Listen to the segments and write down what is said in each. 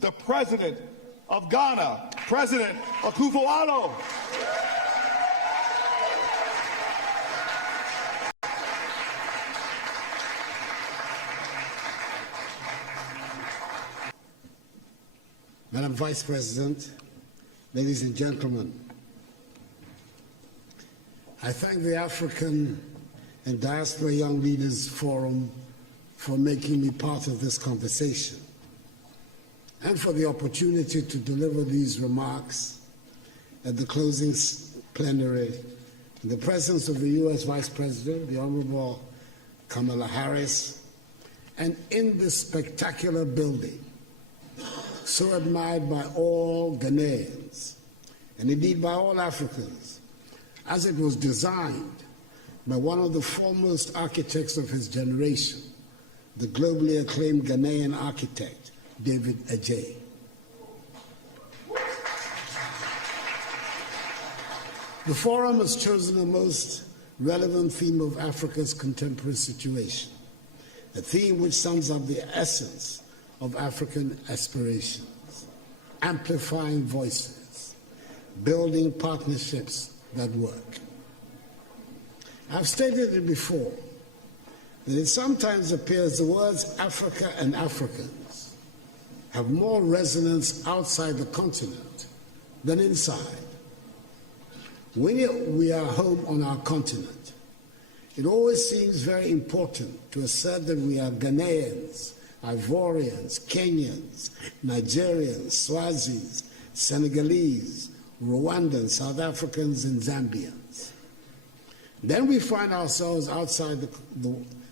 The President of Ghana, President Akufo-Addo. Madam Vice President, ladies and gentlemen, I thank the African and Diaspora Young Leaders Forum for making me part of this conversation and for the opportunity to deliver these remarks at the closing plenary in the presence of the U.S. Vice President, the Honorable Kamala Harris, and in this spectacular building, so admired by all Ghanaians, and indeed by all Africans, as it was designed by one of the foremost architects of his generation, the globally acclaimed Ghanaian architect, David Adjaye. The forum has chosen the most relevant theme of Africa's contemporary situation, a theme which sums up the essence of African aspirations, amplifying voices, building partnerships that work. I've stated it before, that it sometimes appears the words Africa and Africans have more resonance outside the continent than inside. When we are home on our continent, it always seems very important to assert that we are Ghanaians, Ivorians, Kenyans, Nigerians, Swazis, Senegalese, Rwandans, South Africans, and Zambians. Then we find ourselves outside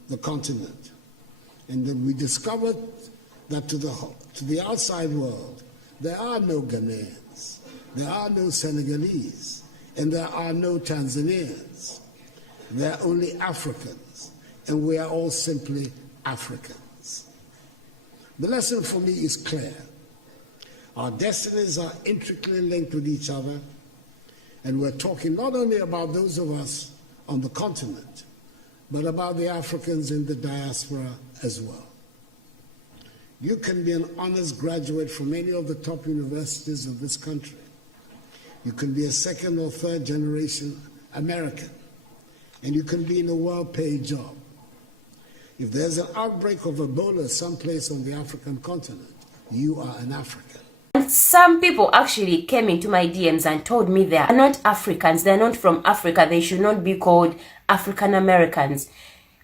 the continent, and then we discovered that to the outside world, there are no Ghanaians, there are no Senegalese, and there are no Tanzanians. There are only Africans, and we are all simply Africans. The lesson for me is clear. Our destinies are intricately linked with each other, and we're talking not only about those of us on the continent, but about the Africans in the diaspora as well. You can be an honors graduate from any of the top universities of this country. You can be a second or third generation American, and you can be in a well-paid job. If there's an outbreak of Ebola someplace on the African continent, you are an African. Some people actually came into my DMs and told me they are not Africans, they're not from Africa, they should not be called African Americans.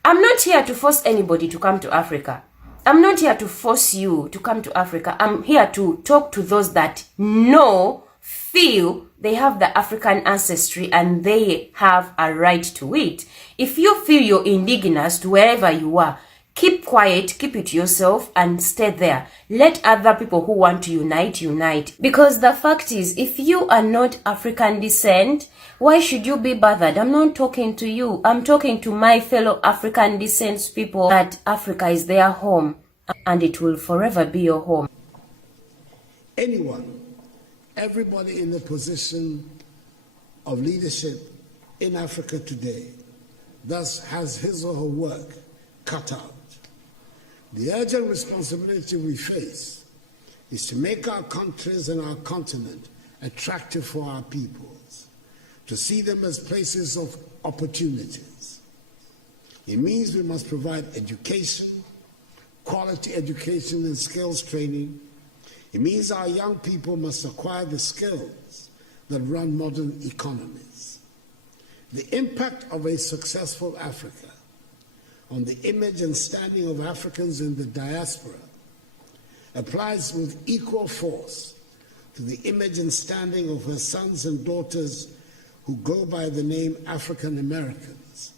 I'm not here to force anybody to come to Africa. I'm not here to force you to come to Africa. I'm here to talk to those that feel they have the African ancestry and they have a right to it. If you feel you're indigenous to wherever you are, keep quiet, keep it to yourself and stay there. Let other people who want to unite. Because the fact is, if you are not African descent, why should you be bothered? I'm not talking to you. I'm talking to my fellow African descent people that Africa is their home and it will forever be your home. Anyone, everybody in the position of leadership in Africa today thus has his or her work cut out. The urgent responsibility we face is to make our countries and our continent attractive for our peoples, to see them as places of opportunities. It means we must provide education, quality education and skills training. It means our young people must acquire the skills that run modern economies. The impact of a successful Africa on the image and standing of Africans in the diaspora applies with equal force to the image and standing of her sons and daughters who go by the name African Americans,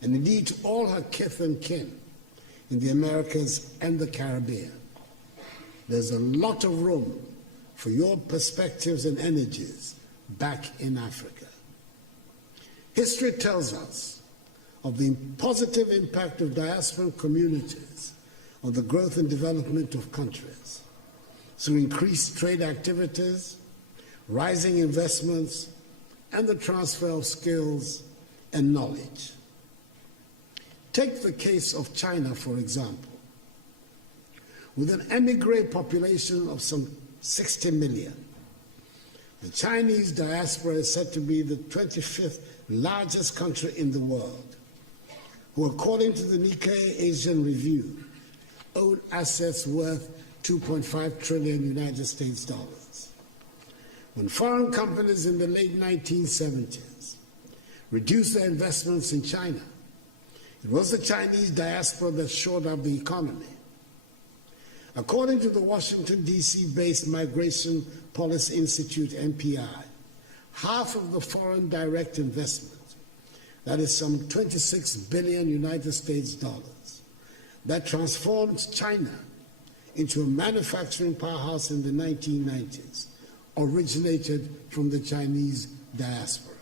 and indeed to all her kith and kin in the Americas and the Caribbean. There's a lot of room for your perspectives and energies back in Africa. History tells us of the positive impact of diasporic communities on the growth and development of countries through increased trade activities, rising investments, and the transfer of skills and knowledge. Take the case of China, for example. With an emigre population of some 60 million, the Chinese diaspora is said to be the 25th largest country in the world, who, according to the Nikkei Asian Review, own assets worth 2.5 trillion United States dollars. When foreign companies in the late 1970s reduced their investments in China, it was the Chinese diaspora that shored up the economy. According to the Washington, D.C.-based Migration Policy Institute, MPI, half of the foreign direct investment, that is some 26 billion United States dollars, that transformed China into a manufacturing powerhouse in the 1990s, originated from the Chinese diaspora.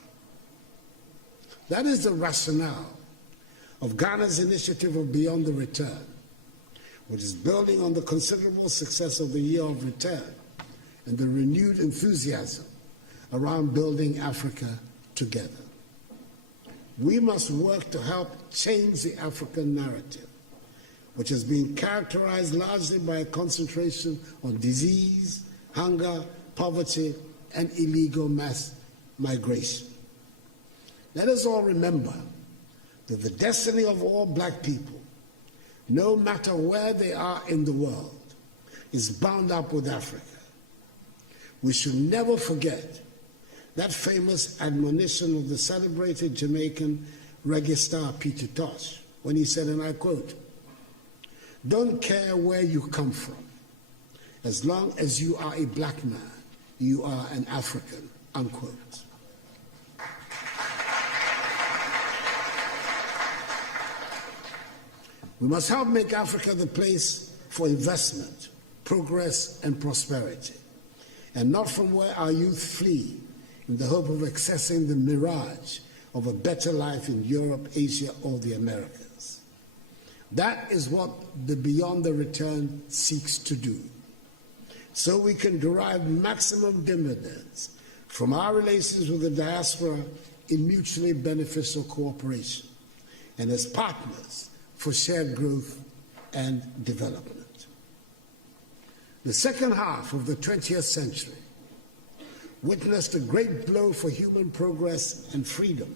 That is the rationale of Ghana's initiative of Beyond the Return, which is building on the considerable success of the Year of Return and the renewed enthusiasm around building Africa together. We must work to help change the African narrative, which has been characterized largely by a concentration on disease, hunger, poverty, and illegal mass migration. Let us all remember that the destiny of all black people, no matter where they are in the world, is bound up with Africa. We should never forget that famous admonition of the celebrated Jamaican reggae star Peter Tosh, when he said, and I quote, "Don't care where you come from. As long as you are a black man, you are an African," unquote. We must help make Africa the place for investment, progress, and prosperity, and not from where our youth flee in the hope of accessing the mirage of a better life in Europe, Asia, or the Americas. That is what the Beyond the Return seeks to do, so we can derive maximum dividends from our relations with the diaspora in mutually beneficial cooperation and as partners for shared growth and development. The second half of the 20th century witnessed a great blow for human progress and freedom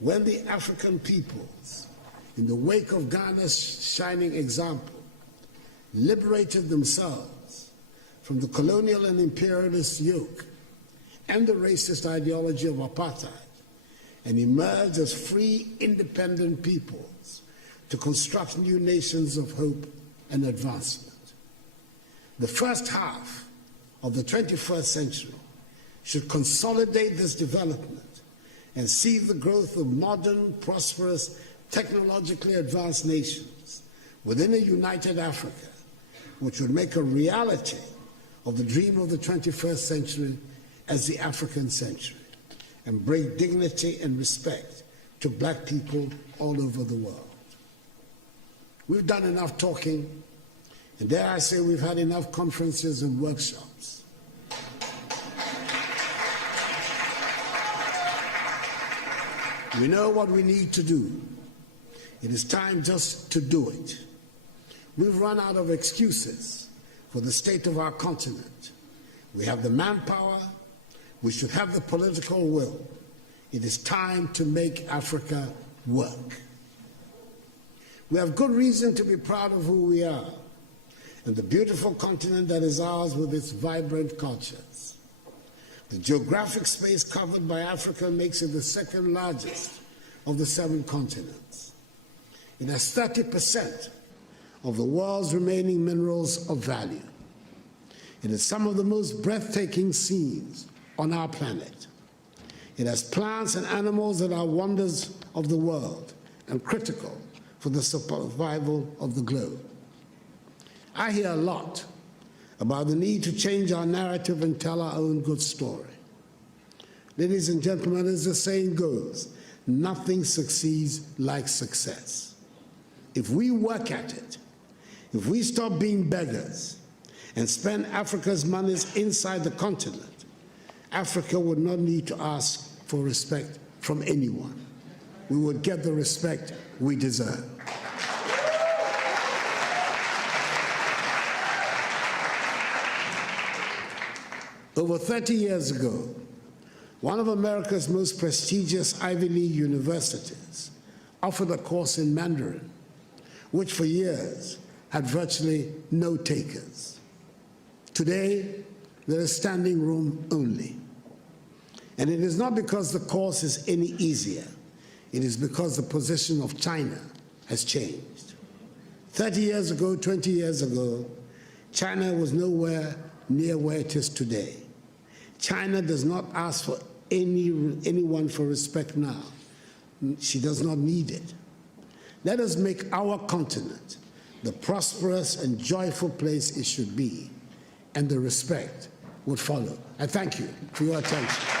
when the African peoples, in the wake of Ghana's shining example, liberated themselves from the colonial and imperialist yoke and the racist ideology of apartheid and emerged as free, independent peoples to construct new nations of hope and advancement. The first half of the 21st century should consolidate this development and see the growth of modern, prosperous, technologically advanced nations within a united Africa, which would make a reality of the dream of the 21st century as the African century and bring dignity and respect to black people all over the world. We've done enough talking, and dare I say we've had enough conferences and workshops. We know what we need to do. It is time just to do it. We've run out of excuses for the state of our continent. We have the manpower. We should have the political will. It is time to make Africa work. We have good reason to be proud of who we are and the beautiful continent that is ours with its vibrant cultures. The geographic space covered by Africa makes it the second largest of the 7 continents. It has 30% of the world's remaining minerals of value. It has some of the most breathtaking scenes on our planet. It has plants and animals that are wonders of the world and critical for the survival of the globe. I hear a lot about the need to change our narrative and tell our own good story. Ladies and gentlemen, as the saying goes, nothing succeeds like success. If we work at it, if we stop being beggars and spend Africa's monies inside the continent, Africa would not need to ask for respect from anyone. We would get the respect we deserve. Over 30 years ago, one of America's most prestigious Ivy League universities offered a course in Mandarin, which for years had virtually no takers. Today, there is standing room only. And it is not because the course is any easier. It is because the position of China has changed. 30 years ago, 20 years ago, China was nowhere near where it is today. China does not ask for anyone for respect now. She does not need it. Let us make our continent the prosperous and joyful place it should be, and the respect would follow. I thank you for your attention.